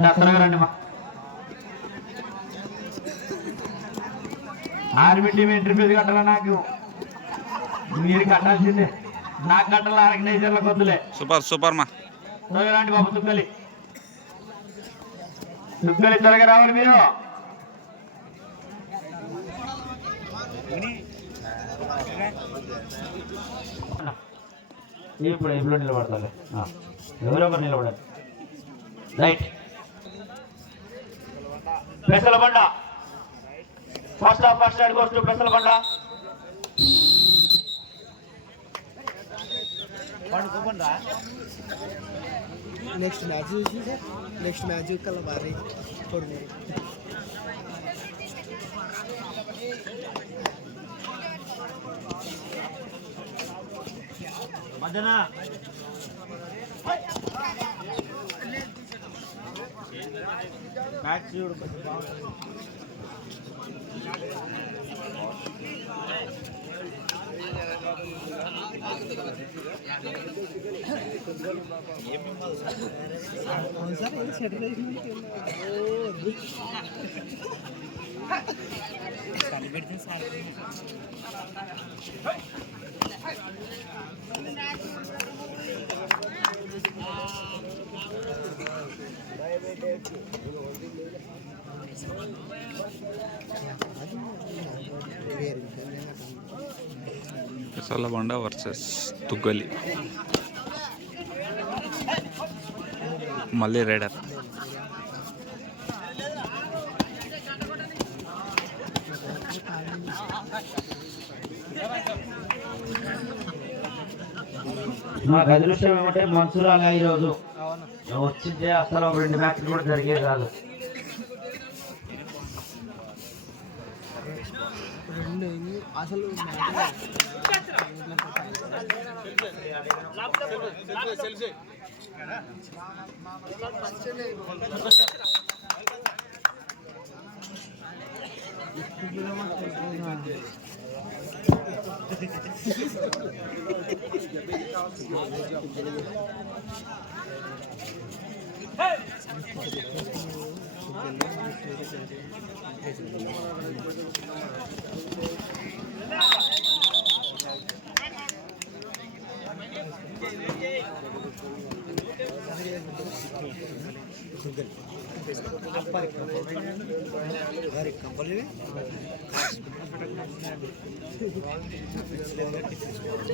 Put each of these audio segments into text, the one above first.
దసరా రండి మా ఆర్బిటీ entry fee కట్టాలా నాకు మీరు కట్టాల్సిందే నాకు కట్టాలి ఆర్గనైజర్ల కొద్దులే సూపర్ సూపర్ మా త్వరగా రండి బాబు తుగ్గలి త్వరగా రావాలి మీరు ఇప్పుడు ఇప్పుడు నిలబడతారు ఎవరెవరు నిలబడాలి రైట్ పెసల బండ first half first raid goes to పెసల బండ నెక్స్ట్ మ్యాచ్ కల్లా భారీ చూడండి మధ్యన మ్యాచ్ చూడు పెసల బండ వర్సెస్ తుగ్గలి మళ్ళీ రైడర్ మాకు అదృష్టం ఏమంటే మన్సూరాగా ఈరోజు వచ్చింటే అసలు 2 మ్యాచ్లు కూడా జరిగేది కాదు అసలు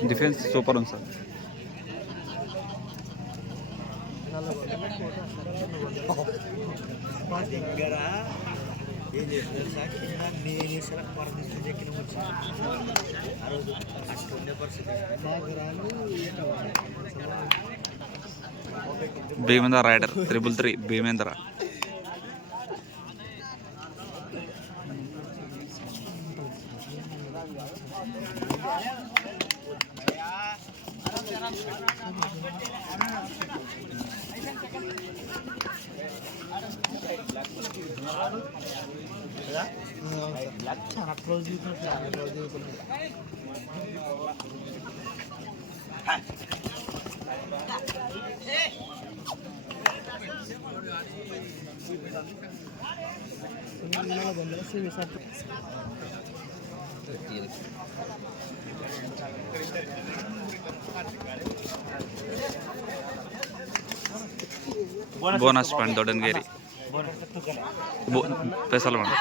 డిఫెన్స్ సూపర్ ఉంది సార్ దగ్గర ఏం చేస్తున్నారు సార్ కింద నేనేసిన పరమిస్తూ చెక్కిన వచ్చి ఆ రోజు అక్కడ ఉండే పరిస్థితి భీమేంద్ర రైడర్ 333 భీమేంద్ర చాలా క్లోజ్ బోనస్ పాయింట్ దొడన్గేరి పెసల బండ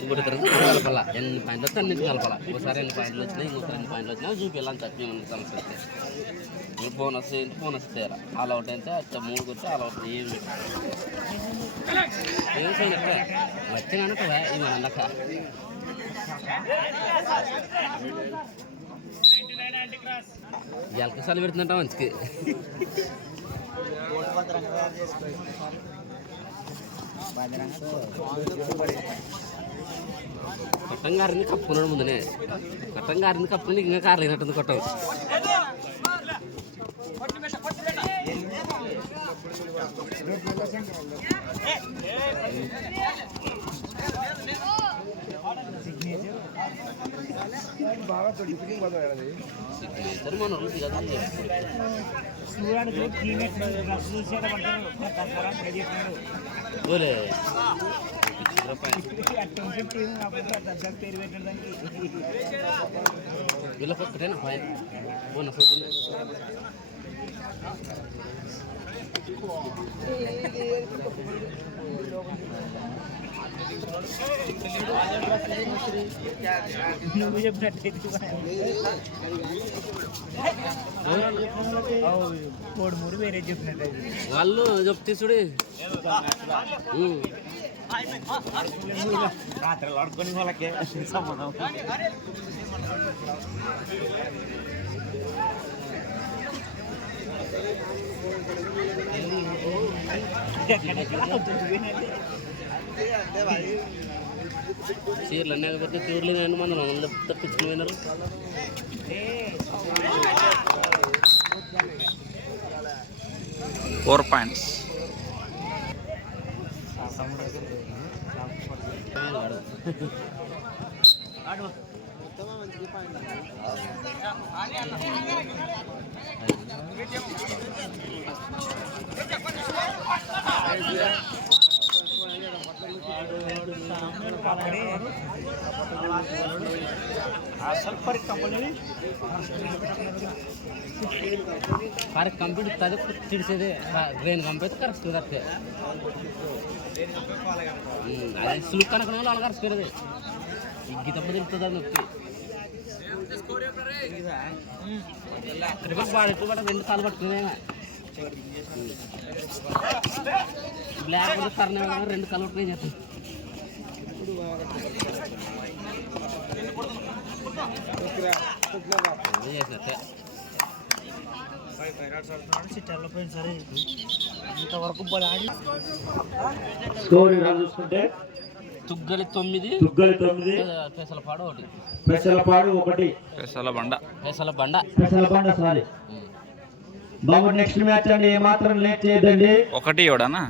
ఇంకోటి కలపాల ఎన్ని పాయింట్లు వస్తే అన్నింటి కలపాల ఒకసారి ఎన్ని పాయింట్లు వచ్చినాయి ఇంకోసారి ఎన్ని పాయింట్లు వచ్చినా చూపించాలని చెప్పి మనకి సమస్య వస్తే బోనస్ తీయాలి ఆల్ అవుట్ అయితే అట్లా 3 కొట్టి ఆల్ అవుట్ ఏం చేయనట్టే వచ్చినానట్టు ఇవి మన అందక ఎలకసాలు పెడుతుందంట మంచికి కొట్టం గారిని కప్పుకున్నాడు ముందునే కొట్టం గారిని కప్పుకుని ఇంకా కారలేనట్టుంది కొట్టం సిగ్నేచర్ మన రోజు కదా ఓలే వీళ్ళకి ఒక్కటేనా ఫైన్ బోనస్ అవుతుంది వేరే చెప్పినట్టు వాళ్ళు చెప్తే చూడు రాత్రి ఆడుకొని వాళ్ళకి సంబంధం చీరలు అన్నీ కాకపోతే ప్యూర్లు నేను మంది వందలు తప్పించుకుని పోయినారు ఫోర్ పాయింట్స్ కరెక్ట్ కంప్లీట్ అది తిడిసేది గ్రెయిన్ కంపైతే కరెక్ట్ కరెక్టే అది సులువు కనుక వాళ్ళు కరెక్ట్ ఇగ్గి తప్ప తెలుస్తుంది అది నొక్కి క్రికెట్ బాడెట్టు కూడా 2 సార్లు పట్టుకునేమా బ్లాక్ కర్ణ 2 సార్లు పట్టుకుని చేస్తాం చేసినట్టే సరే ఇంతవరకు ఆడి స్కోర్ చూసుకుంటే తుగ్గలి 9 పెసలపాడు 1 పెసలపాడు 1 పెసల బండ సారీ బాబు నెక్స్ట్ మ్యాచ్ అండి ఏమాత్రం లేట్ చేయదండి 1 ఇవ్వడానా